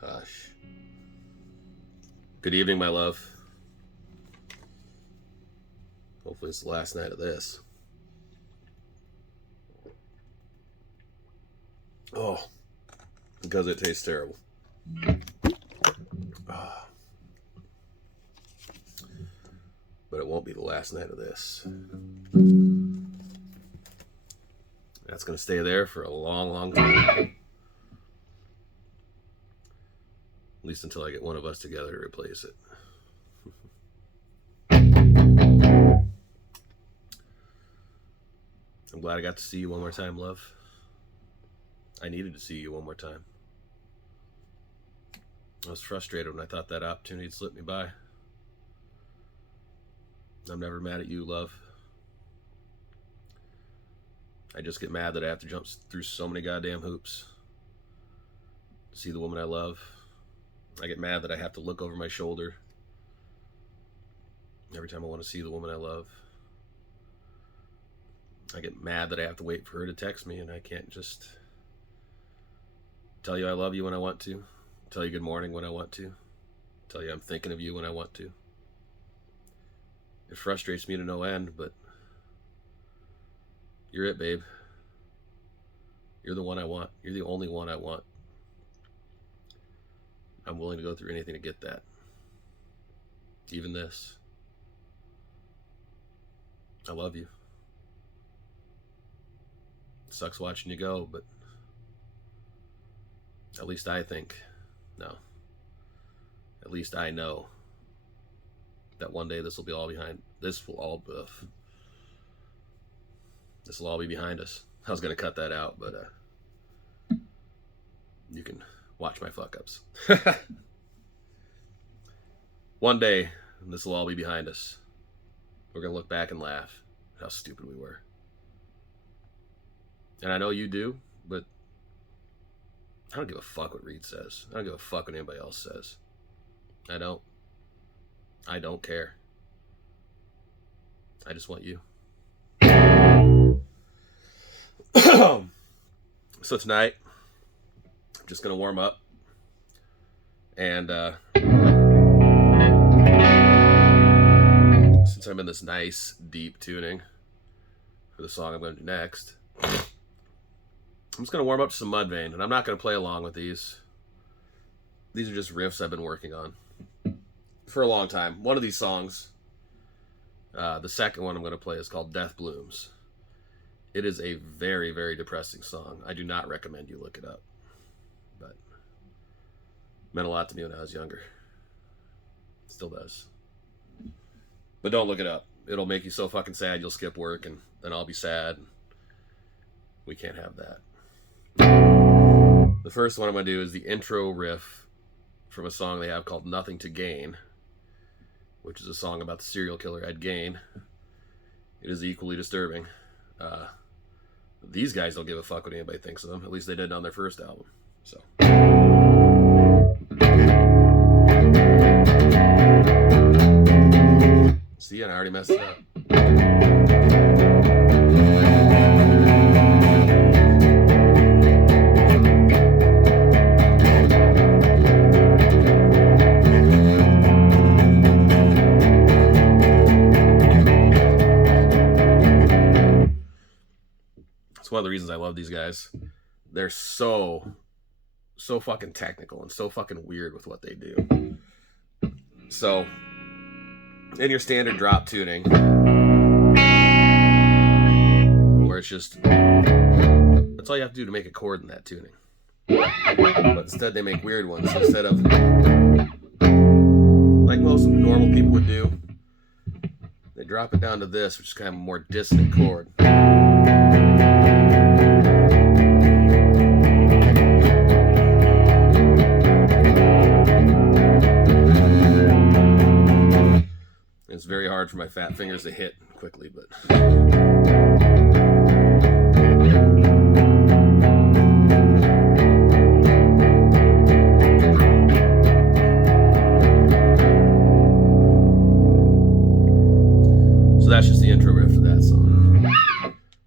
Hush. Good evening, my love. Hopefully it's the last night of this. Oh, because it tastes terrible. Oh. But it won't be the last night of this. That's going to stay there for a long, long time. At least until I get one of us together to replace it. I'm glad I got to see you one more time, love. I needed to see you one more time. I was frustrated when I thought that opportunity had slipped me by. I'm never mad at you, love. I just get mad that I have to jump through so many goddamn hoops to see the woman I love. I get mad that I have to look over my shoulder every time I want to see the woman I love. I get mad that I have to wait for her to text me and I can't just tell you I love you when I want to, tell you good morning when I want to, tell you I'm thinking of you when I want to. It frustrates me to no end, but you're it, babe. You're the one I want. You're the only one I want. I'm willing to go through anything to get that. Even this. I love you. It sucks watching you go, but at least I think, no. At least I know that one day this will be all behind. This will all be behind us. I was going to cut that out, but you can watch my fuck ups. One day, this will all be behind us. We're going to look back and laugh at how stupid we were. And I know you do, but I don't give a fuck what Reed says. I don't give a fuck what anybody else says. I don't care. I just want you. So tonight, I'm just going to warm up. And since I'm in this nice, deep tuning for the song I'm going to do next, I'm just going to warm up to some Mudvayne. And I'm not going to play along with these. These are just riffs I've been working on for a long time. One of these songs, the second one I'm going to play, is called Death Blooms. It is a very, very depressing song. I do not recommend you look it up. But it meant a lot to me when I was younger. Still does. But don't look it up. It'll make you so fucking sad you'll skip work and then I'll be sad. We can't have that. The first one I'm going to do is the intro riff from a song they have called Nothing to Gain, which is a song about the serial killer Ed Gein. It is equally disturbing. These guys don't give a fuck what anybody thinks of them. At least they did on their first album. So. See, I already messed it up. One of the reasons I love these guys. They're so fucking technical and so fucking weird with what they do. So in your standard drop tuning, where it's just, that's all you have to do to make a chord in that tuning. But instead they make weird ones. Instead of, like most normal people would do, they drop it down to this, which is kind of a more dissonant chord. It's very hard for my fat fingers to hit quickly, but so that's just the intro riff to that song.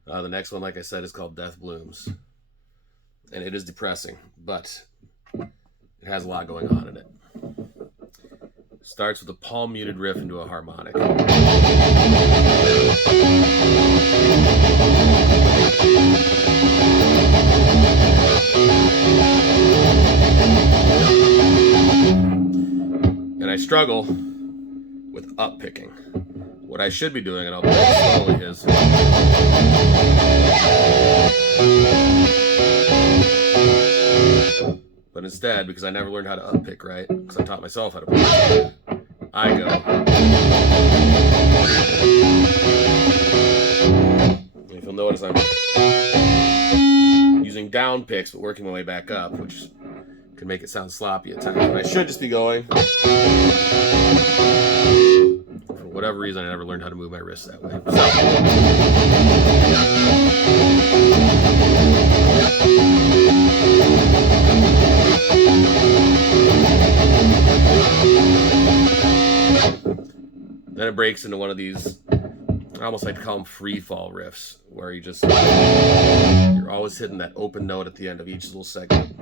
The next one, like I said, is called Death Blooms. And it is depressing, but it has a lot going on in it. Starts with a palm muted riff into a harmonic. And I struggle with up picking. What I should be doing, and I'll play it slowly, is but instead, because I never learned how to up pick right, because I taught myself how to play it, I go. If you'll notice, I'm using down picks, but working my way back up, which can make it sound sloppy at times. But I should just be going. For whatever reason, I never learned how to move my wrists that way. Then it breaks into one of these, I almost like to call them free fall riffs, where you're always hitting that open note at the end of each little segment.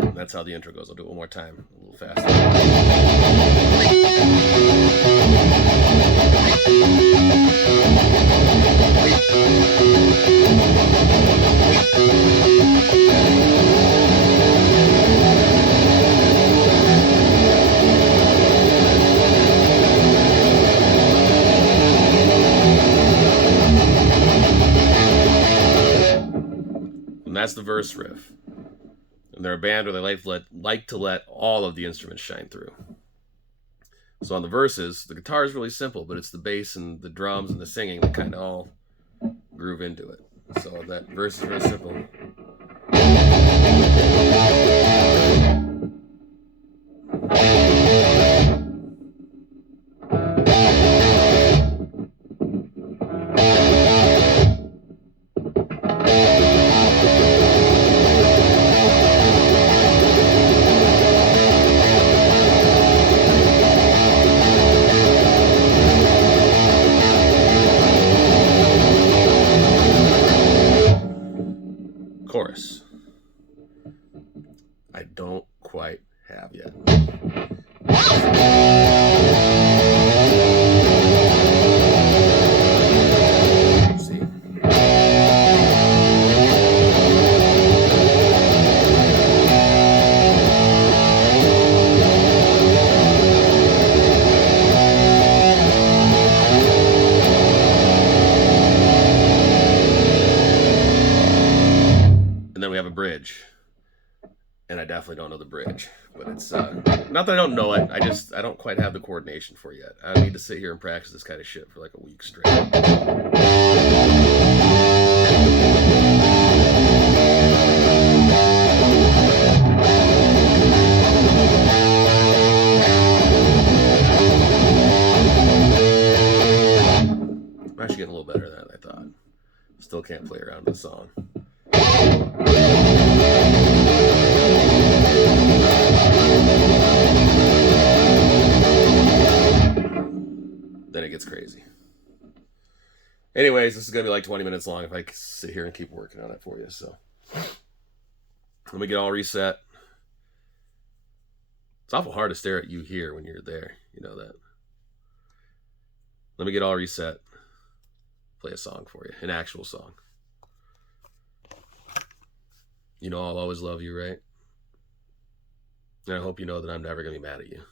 And that's how the intro goes. I'll do it one more time, a little faster. And that's the verse riff. And they're a band where they like to let all of the instruments shine through. So on the verses, the guitar is really simple, but it's the bass and the drums and the singing that kind of all groove into it. So that verse is very simple. Chorus. I don't quite have yet. See? And then we have a bridge. And I definitely don't know the bridge. But it's, not that I don't know it, I don't quite have the coordination for it yet. I need to sit here and practice this kind of shit for like a week straight. I'm actually getting a little better than I thought. Still can't play around with the song. Then it gets crazy. Anyways, this is going to be like 20 minutes long if I sit here and keep working on it for you. So let me get all reset. It's awful hard to stare at you here when you're there. You know that. Let me get all reset. Play a song for you. An actual song. You know I'll always love you, right? And I hope you know that I'm never going to be mad at you.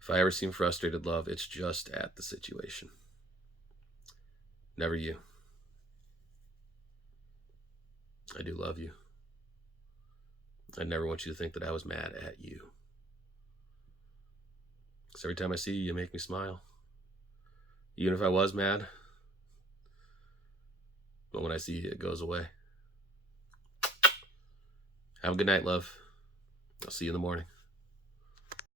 If I ever seem frustrated, love, it's just at the situation. Never you. I do love you. I never want you to think that I was mad at you. Because every time I see you, you make me smile. Even if I was mad. But when I see you, it goes away. Have a good night, love. I'll see you in the morning.